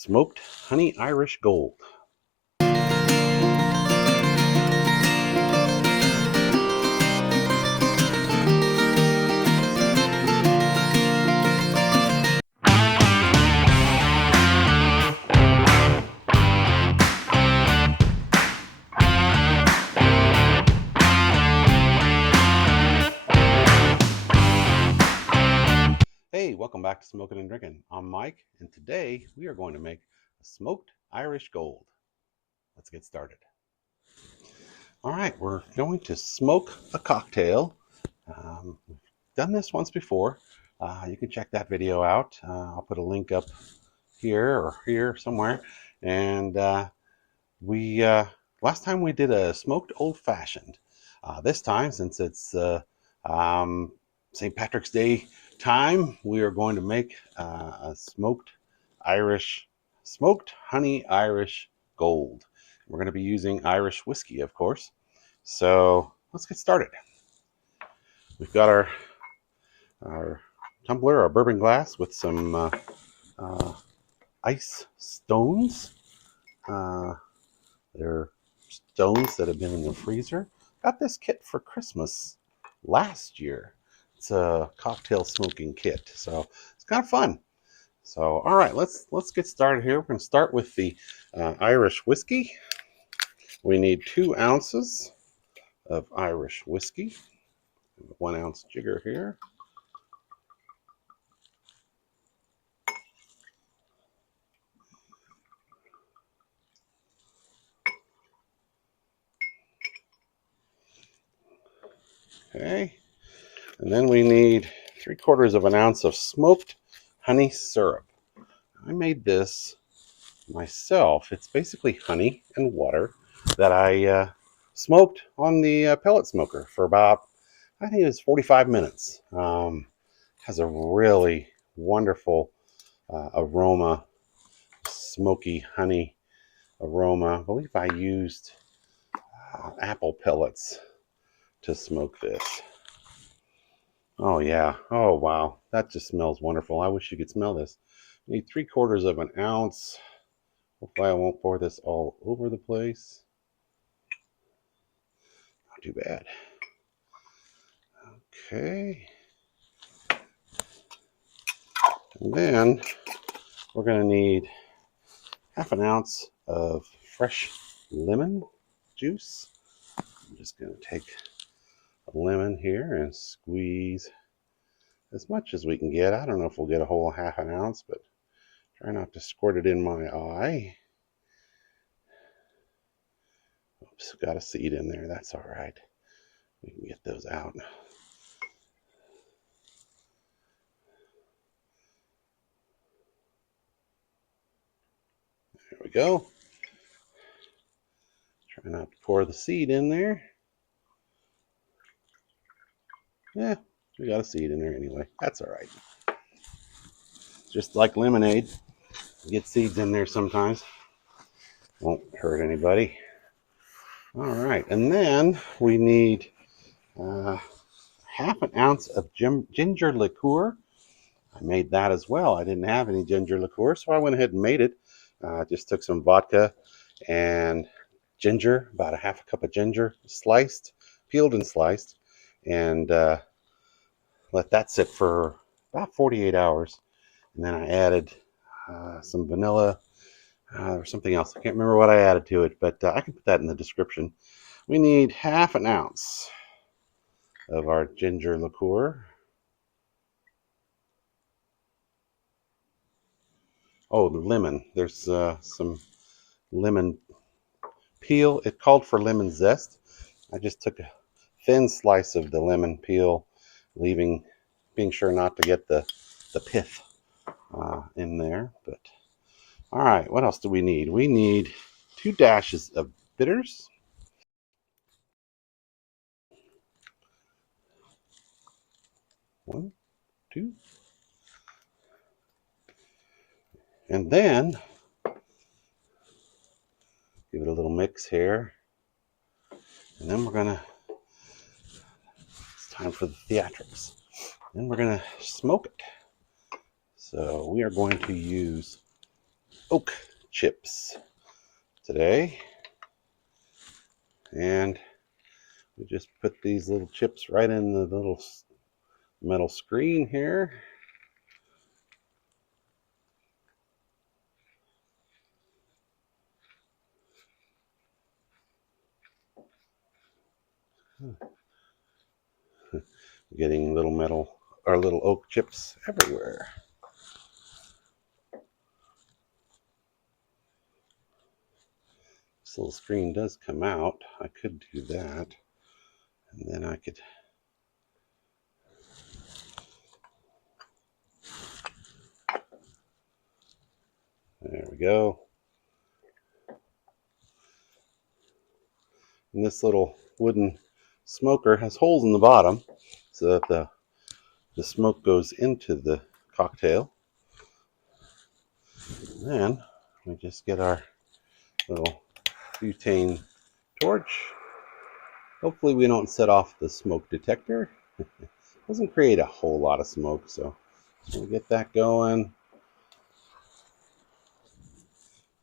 Smoked Honey Irish Gold. Hey, welcome back to Smokin' and Drinkin'. I'm Mike, and today we are going to make a smoked Irish Gold. Let's get started. All right, we're going to smoke a cocktail. We've done this once before. You can check that video out. I'll put a link up here or here somewhere. And last time we did a smoked old-fashioned. This time, since it's St. Patrick's Day time, we are going to make a smoked honey Irish Gold. We're going to be using Irish whiskey, of course. So let's get started. We've got our tumbler, our bourbon glass with some ice stones. They're stones that have been in the freezer. Got this kit for Christmas last year. It's a cocktail smoking kit, so it's kind of fun. So, all right, let's get started here. We're going to start with the Irish whiskey. We need 2 ounces of Irish whiskey. 1 ounce jigger here. Okay, and then we need 3/4 of an ounce of smoked honey syrup. I made this myself. It's basically honey and water that I smoked on the pellet smoker for about, I think it was 45 minutes. Has a really wonderful aroma, smoky honey aroma. I believe I used apple pellets to smoke this. Oh yeah, oh wow, that just smells wonderful. I wish you could smell this. I need 3/4 of an ounce. Hopefully I won't pour this all over the place. Not too bad. Okay. And then we're going to need 1/2 ounce of fresh lemon juice. I'm just going to take a lemon here and squeeze as much as we can get. I don't know if we'll get a whole 1/2 ounce, but try not to squirt it in my eye. Oops, got a seed in there. That's all right. We can get those out. There we go. Try not to pour the seed in there. Yeah, we got a seed in there anyway. That's all right. Just like lemonade, you get seeds in there sometimes. Won't hurt anybody. All right, and then we need 1/2 ounce of ginger liqueur. I made that as well. I didn't have any ginger liqueur, so I went ahead and made it. Just took some vodka and ginger, about 1/2 cup of ginger, sliced, peeled and sliced, and let that sit for about 48 hours. And then I added some vanilla or something else. I can't remember what I added to it, but I can put that in the description. We need 1/2 ounce of our ginger liqueur. Oh, the lemon. There's some lemon peel. It called for lemon zest. I just took a thin slice of the lemon peel, being sure not to get the pith in there. But all right, what else do we need? We need 2 dashes of bitters. One, two. And then give it a little mix here. And then it's time for the theatrics. Then we're gonna smoke it. So we are going to use oak chips today. And we just put these little chips right in the little metal screen here. Getting little metal or little oak chips everywhere. This little screen does come out. I could do that, and then I could there we go. And this little wooden smoker has holes in the bottom so that the smoke goes into the cocktail. And then we just get our little butane torch. Hopefully we don't set off the smoke detector. Doesn't create a whole lot of smoke, so we'll get that going.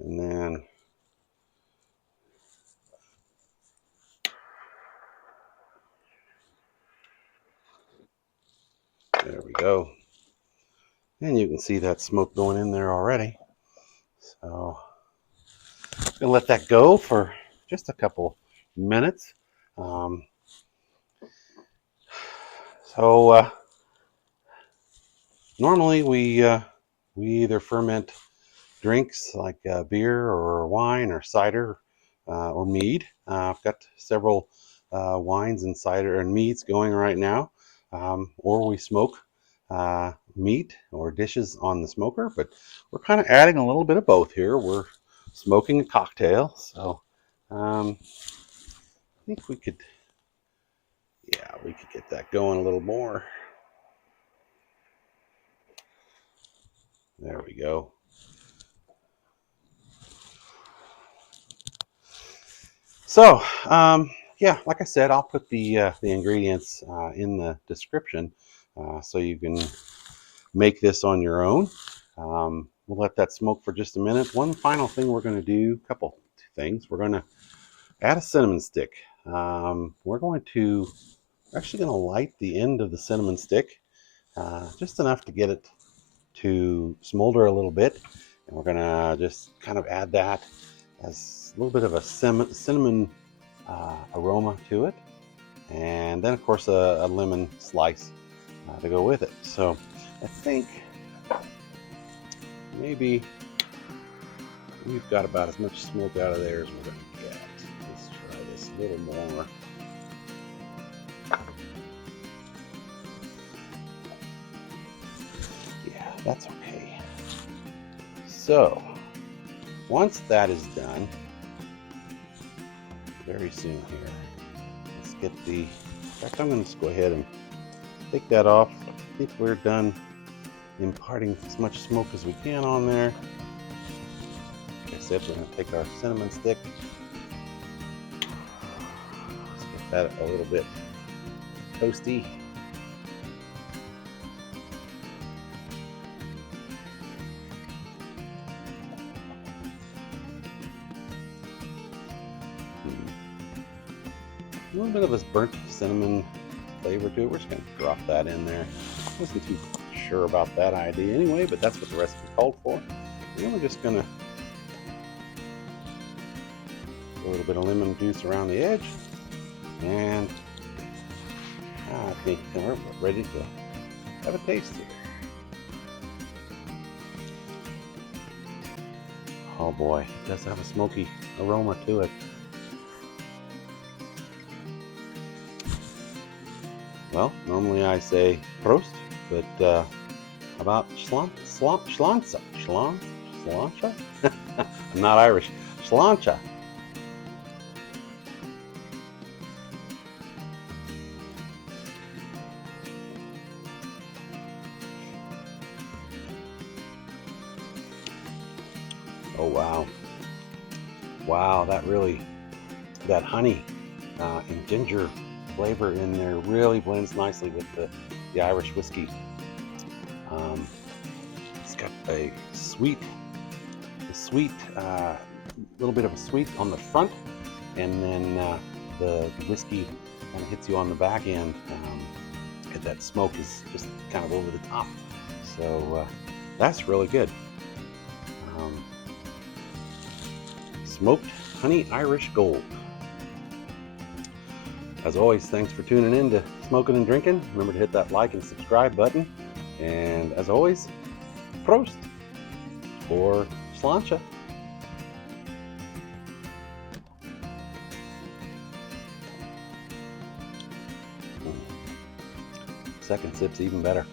And then there we go. And you can see that smoke going in there already. So I'm gonna let that go for just a couple minutes. Normally we either ferment drinks like beer or wine or cider or mead. I've got several wines and cider and meads going right now, or we smoke meat or dishes on the smoker, but we're kind of adding a little bit of both here. We're smoking a cocktail, so I think we could get that going a little more. There we go. So yeah, like I said, I'll put the ingredients in the description so you can make this on your own. We'll let that smoke for just a minute. One final thing we're going to do, couple things. We're going to add a cinnamon stick. We're actually going to light the end of the cinnamon stick just enough to get it to smolder a little bit. And we're going to just kind of add that as a little bit of a cinnamon aroma to it. And then, of course, a lemon slice to go with it. So I think maybe we've got about as much smoke out of there as we're going to get. Let's try this a little more. Yeah, that's okay. So once that is done, very soon here, let's get in fact, I'm going to just go ahead and take that off. I think we're done imparting as much smoke as we can on there. Like I said, we're going to take our cinnamon stick. Let's get that a little bit toasty. A little bit of this burnt cinnamon flavor to it. We're just going to drop that in there. Wasn't too sure about that idea anyway, but that's what the recipe called for. And then we're just going to a little bit of lemon juice around the edge, and I think we're ready to have a taste here. Oh boy, it does have a smoky aroma to it. Well, normally I say Prost, but how about Schlanza? I'm not Irish. Schlanza. Oh wow. Wow, that honey and ginger flavor in there really blends nicely with the Irish whiskey. It's got a sweet the sweet, little bit of a sweet on the front, and then the whiskey kind of hits you on the back end. And that smoke is just kind of over the top. So that's really good. Smoked Honey Irish Gold. As always, thanks for tuning in to Smokin' and Drinkin'. Remember to hit that like and subscribe button. And as always, Prost or Sláinte. Second sip's even better.